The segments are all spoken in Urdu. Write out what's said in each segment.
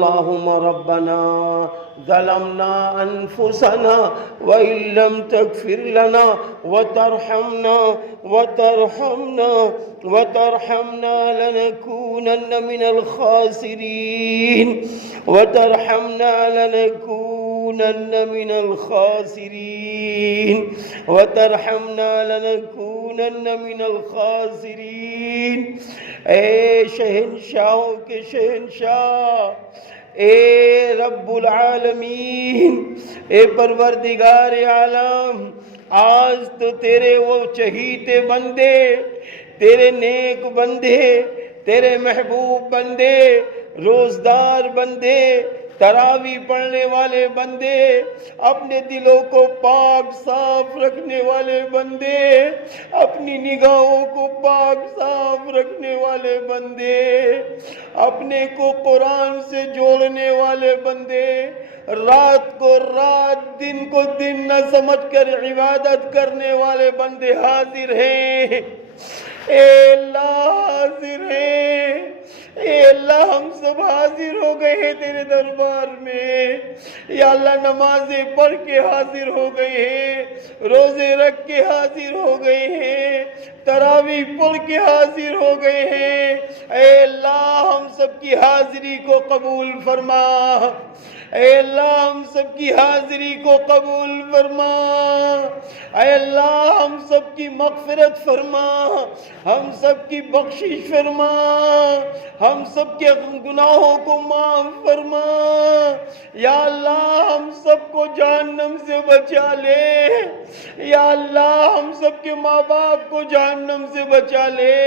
اللهم ربنا ظلمنا أنفسنا وإن لم تغفر لنا وترحمنا لنكونن من الخاسرين وترحمنا لنكونن من الخاسرين اے شہنشاہوں کے شہنشاہ، اے رب العالمین، اے پروردگار عالم، آج تو تیرے وہ چہیتے بندے، تیرے نیک بندے، تیرے محبوب بندے، روزدار بندے، تراوی پڑھنے والے بندے، اپنے دلوں کو پاک صاف رکھنے والے بندے، اپنی نگاہوں کو پاک صاف رکھنے والے بندے، اپنے کو قرآن سے جوڑنے والے بندے، رات کو رات، دن کو دن نہ سمجھ کر عبادت کرنے والے بندے حاضر ہیں۔ اے اللہ حاضر ہیں، اے اللہ ہم سب حاضر ہو گئے ہیں تیرے دربار میں۔ یا اللہ نمازیں پڑھ کے حاضر ہو گئے ہیں، روزے رکھ کے حاضر ہو گئے ہیں، تراویح پڑھ کے حاضر ہو گئے ہیں۔ اے اللہ ہم سب کی حاضری کو قبول فرما، اے اللہ ہم سب کی حاضری کو قبول فرما، اے اللہ ہم سب کی مغفرت فرما، ہم سب کی بخشش فرما، ہم سب کے گناہوں کو معاف فرما۔ یا اللہ ہم سب کو جہنم سے بچا لے، یا اللہ ہم سب کے ماں باپ کو جہنم سے بچا لے،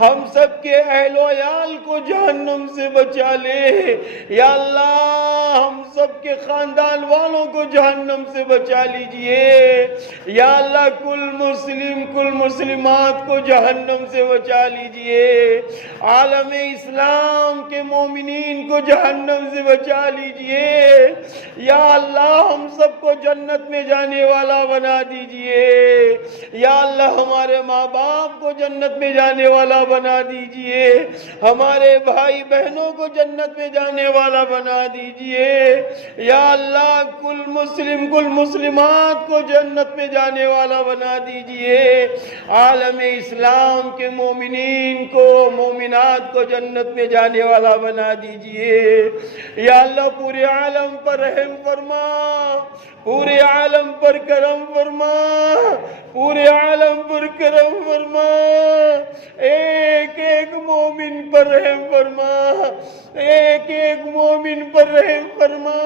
ہم سب کے اہل و عیال کو جہنم سے بچا لے، یا اللہ ہم سب کے خاندان والوں کو جہنم سے بچا لیجئے، یا اللہ کل مسلم کل مسلمات کو جہنم سے بچا لیجئے، عالم اسلام کے مومنین کو جہنم سے بچا لیجئے، یا اللہ ہم سب کو جنت میں جانے والا بنا دیجئے، یا اللہ ہمارے ماں باپ کو جنت میں جانے والا بنا دیجئے، ہمارے بھائی بہنوں کو جنت میں جانے والا بنا دیجئے، یا اللہ کل مسلم کل مسلمات کو جنت میں جانے والا بنا دیجئے، عالم اسلام کے مومنین کو مومنات کو جنت میں جانے والا بنا دیجئے، یا اللہ پورے عالم پر رحم فرما، پورے عالم پر کرم فرما، پورے عالم پر کرم فرما، ایک ایک مومن پر رحم فرما، ایک ایک مومن پر رحم فرما،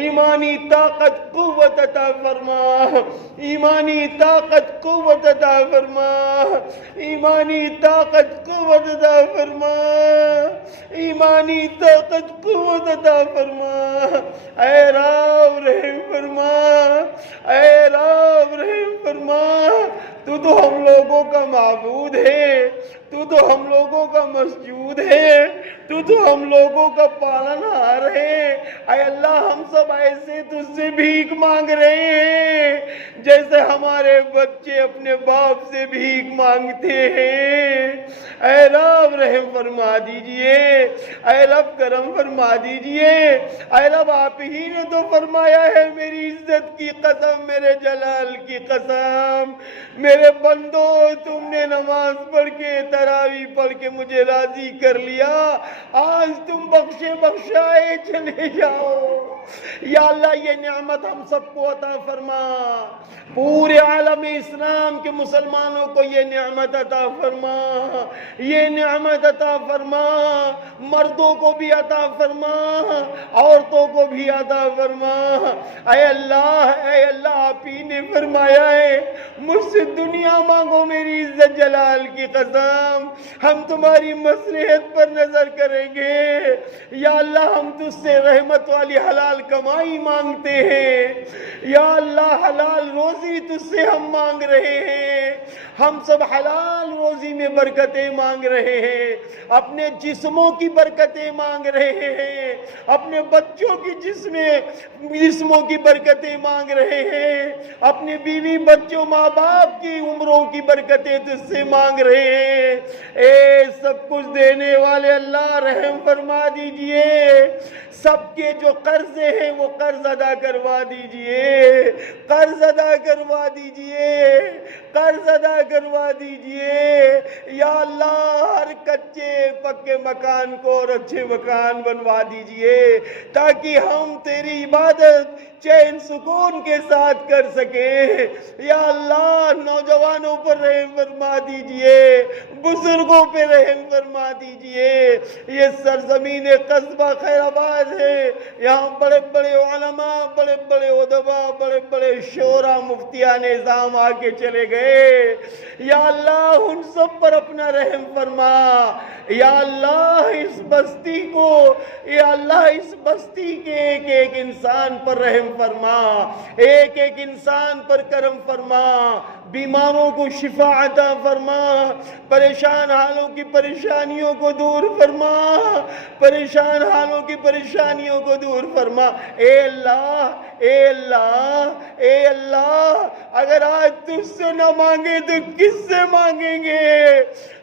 ایمانی طاقت قوت عطا فرما، ایمانی طاقت قوت عطا فرما، ایمانی طاقت قوت عطا فرما، ایمانی طاقت قوت عطا فرما، اے رب رحم فرما، اے رب رحم فرما، تو ہم لوگوں کا معبود ہے، تو ہم لوگوں کا مسجود ہے، تو ہم لوگوں کا پالنہار ہے، اے اللہ ہم سب ایسے تجھ سے بھیک مانگ رہے ہیں جیسے ہمارے بچے اپنے باپ سے بھیک مانگتے ہیں۔ اے رب رحم فرما دیجئے، اے رب کرم فرما دیجئے، اے رب آپ ہی نے تو فرمایا ہے میری عزت کی قسم، میرے جلال کی قسم، میرے بندو تم نے نماز پڑھ کے تراویح پڑھ کے مجھے راضی کر لیا، آج تم بخشے بخشائے چلے جاؤ۔ یا اللہ یہ نعمت ہم سب کو عطا فرما، پورے عالم اسلام کے مسلمانوں کو یہ نعمت عطا فرما، یہ نعمت عطا فرما، مردوں کو بھی عطا فرما، عورتوں کو بھی عطا فرما۔ اے اللہ آپ ہی نے فرمایا ہے مجھ سے دنیا مانگو میری عزت جلال کی قسم، ہم تمہاری مصلحت پر نظر کریں گے۔ یا اللہ ہم تجھ سے رحمت والی حلال حلال کمائی مانگتے ہیں، یا اللہ حلال روزی تجھ سے ہم مانگ رہے ہیں، ہم سب حلال روزی میں برکتیں مانگ رہے ہیں، اپنے جسموں کی برکتیں مانگ رہے ہیں، اپنے بچوں کی جسموں کی برکتیں مانگ رہے ہیں، اپنے بیوی بچوں ماں باپ کی عمروں کی برکتیں تجھ سے مانگ رہے ہیں۔ اے سب کچھ دینے والے اللہ رحم فرما دیجئے، سب کے جو قرضے ہیں وہ قرض ادا کروا دیجئے، قرض ادا کروا دیجئے، قرض ادا کروا دیجئے، یا اللہ ہر کچے پکے مکان کو اور اچھے مکان بنوا دیجئے تاکہ ہم تیری عبادت چین سکون کے ساتھ کر سکیں۔ یا اللہ نوجوانوں پر رحم فرما دیجئے، بزرگوں پہ رحم فرما دیجئے۔ یہ سرزمین قصبہ خیر آباد ہے، یہاں بڑے بڑے علماء، بڑے بڑے ادباء، بڑے بڑے شعراء، مفتیان نظام آ کے چلے گئے، یا اللہ ان سب پر اپنا رحم فرما۔ یا اللہ اس بستی کو، یا اللہ اس بستی کے ایک ایک انسان پر رحم فرما، ایک ایک انسان پر کرم فرما، بیماروں کو شفا عطا فرما، پریشان حالوں کی پریشانیوں کو دور فرما، پریشان حالوں کی پریشانیوں کو دور فرما۔ اے اللہ، اے اللہ، اے اللہ، اگر آج تجھ سے نہ مانگے تو کس سے مانگیں گے؟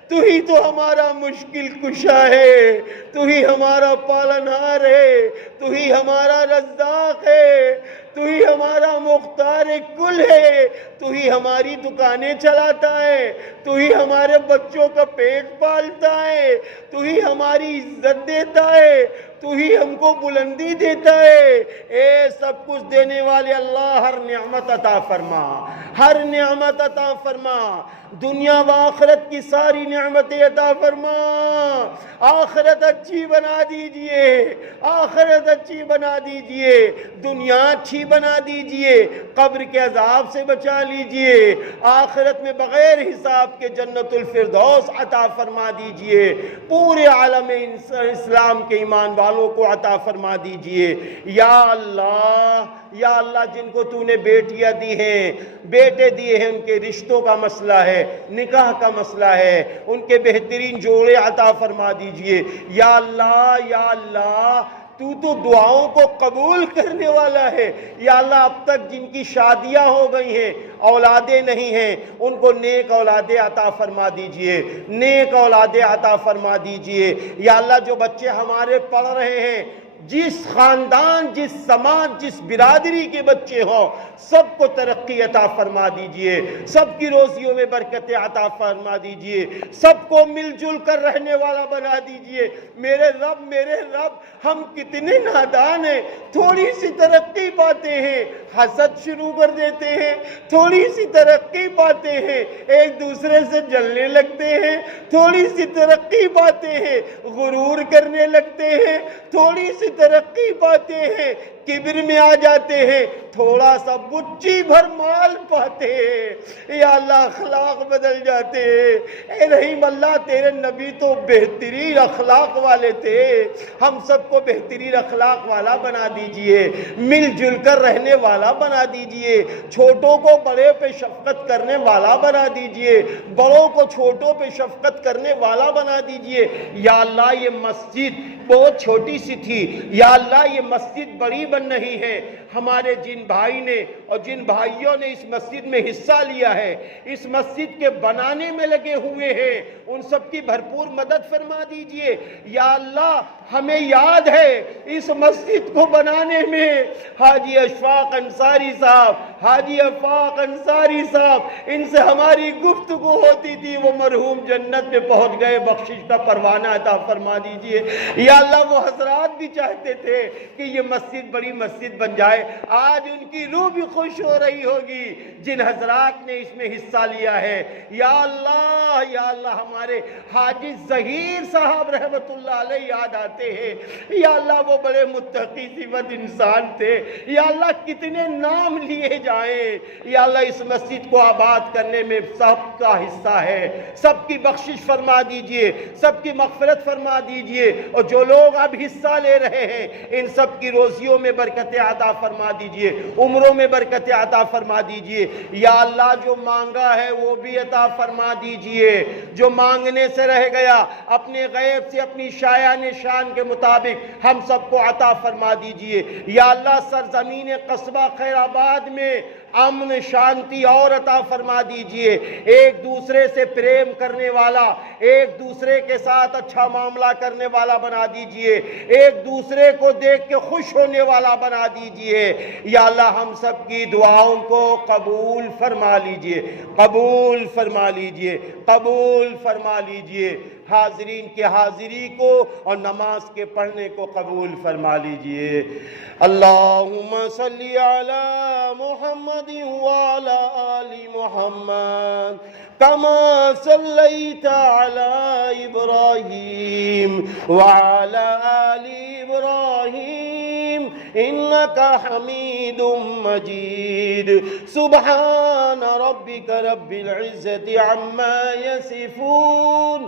تو ہی تو ہمارا مشکل کشا ہے، تو ہی ہمارا پالنہار ہے، تو ہی ہمارا رزاق ہے، تو ہی ہمارا مختار کل ہے، تو ہی ہماری دکانیں چلاتا ہے، تو ہی ہمارے بچوں کا پیٹ پالتا ہے، تو ہی ہماری عزت دیتا ہے، تو ہی ہم کو بلندی دیتا ہے۔ اے سب کچھ دینے والے اللہ ہر نعمت عطا فرما، ہر نعمت عطا فرما، دنیا و آخرت کی ساری نعمتیں عطا فرما، آخرت اچھی بنا دیجئے، آخرت اچھی بنا دیجئے، دنیا اچھی بنا دیجئے، قبر کے عذاب سے بچا لیجئے، آخرت میں بغیر حساب کے جنت الفردوس عطا فرما دیجئے، پورے عالم اسلام کے ایمان والوں کو عطا فرما دیجئے۔ یا اللہ، یا اللہ جن کو تو نے بیٹیاں دی ہیں، بیٹے دیے ہیں، ان کے رشتوں کا مسئلہ ہے، نکاح کا مسئلہ ہے، ان کے بہترین جوڑے عطا فرما دیجئے۔ یا اللہ، یا اللہ تو دعاؤں کو قبول کرنے والا ہے۔ یا اللہ اب تک جن کی شادیاں ہو گئی ہیں، اولادیں نہیں ہیں، ان کو نیک اولادیں عطا فرما دیجئے، نیک اولادیں عطا فرما دیجئے۔ یا اللہ جو بچے ہمارے پڑھ رہے ہیں، جس خاندان، جس سماج، جس برادری کے بچے ہوں، سب کو ترقی عطا فرما دیجئے، سب کی روزیوں میں برکتیں عطا فرما دیجئے، سب کو مل جل کر رہنے والا بنا دیجئے۔ میرے رب ہم کتنے نادان ہیں، تھوڑی سی ترقی پاتے ہیں حسد شروع کر دیتے ہیں، تھوڑی سی ترقی پاتے ہیں ایک دوسرے سے جلنے لگتے ہیں، تھوڑی سی ترقی پاتے ہیں غرور کرنے لگتے ہیں، تھوڑی سی ترقی پاتے ہیں کبر میں آ جاتے ہیں، تھوڑا سا بچی بھر مال پاتے ہیں، یا اللہ اخلاق بدل جاتے ہیں۔ اے رحیم اللہ تیرے نبی تو بہترین اخلاق والے تھے، ہم سب کو بہترین اخلاق والا بنا دیجئے، مل جل کر رہنے والا بنا دیجئے، چھوٹوں کو بڑے پہ شفقت کرنے والا بنا دیجئے، بڑوں کو چھوٹوں پہ شفقت کرنے والا بنا دیجئے۔ یا اللہ یہ مسجد بہت چھوٹی سی تھی، یا اللہ یہ مسجد بڑی بن رہی ہے، ہمارے جن بھائی نے اور جن بھائیوں نے اس مسجد میں حصہ لیا ہے، اس مسجد کے بنانے میں لگے ہوئے ہیں، ان سب کی بھرپور مدد فرما دیجئے۔ یا اللہ ہمیں یاد ہے اس مسجد کو بنانے میں حاجی اشفاق انصاری صاحب، حاجی افاق انصاری صاحب، ان سے ہماری گفتگو ہوتی تھی، وہ مرحوم جنت میں پہنچ گئے، بخشش کا پروانہ عطا فرما دیجئے۔ یا اللہ وہ حضرات بھی چاہتے تھے کہ یہ مسجد بڑی مسجد بن جائے، آج ان کی روح بھی خوش ہو رہی ہوگی جن حضرات نے اس میں حصہ لیا ہے۔ یا اللہ ہمارے حاجی ظہیر صاحب رحمت اللہ علیہ یاد آتے ہیں، یا اللہ وہ بڑے متقی صفت انسان تھے، یا اللہ کتنے نام لیے جائیں۔ یا اللہ اس مسجد کو آباد کرنے میں سب کا حصہ ہے، سب کی بخشش فرما دیجئے، سب کی مغفرت فرما دیجئے، اور جو لوگ اب حصہ لے رہے رہے ہیں ان سب کی روزیوں میں برکت عطا فرما دیجئے، عمروں میں برکت عطا فرما دیجئے۔ یا اللہ جو مانگا ہے وہ بھی عطا فرما دیجئے، جو مانگنے سے رہ گیا اپنے غیب سے اپنی شایان شان کے مطابق ہم سب کو عطا فرما دیجئے۔ یا اللہ سرزمین قصبہ خیر آباد میں امن شانتی اور عطا فرما دیجئے، ایک دوسرے سے پریم کرنے والا، ایک دوسرے کے ساتھ اچھا معاملہ کرنے والا بنا دیجئے، ایک دوسرے کو دیکھ کے خوش ہونے والا بنا دیجئے۔ یا اللہ ہم سب کی دعاؤں کو قبول فرما لیجئے، قبول فرما لیجئے، قبول فرما لیجئے۔ حاضرین کی حاضری کو اور نماز کے پڑھنے کو قبول فرما لیجئے۔ اللہم صلی علی محمد وعلی آل محمد کما صلیت علی ابراہیم وعلی آل ابراہیم انکا حمید مجید۔ سبحان ربک رب العزت عما یصفون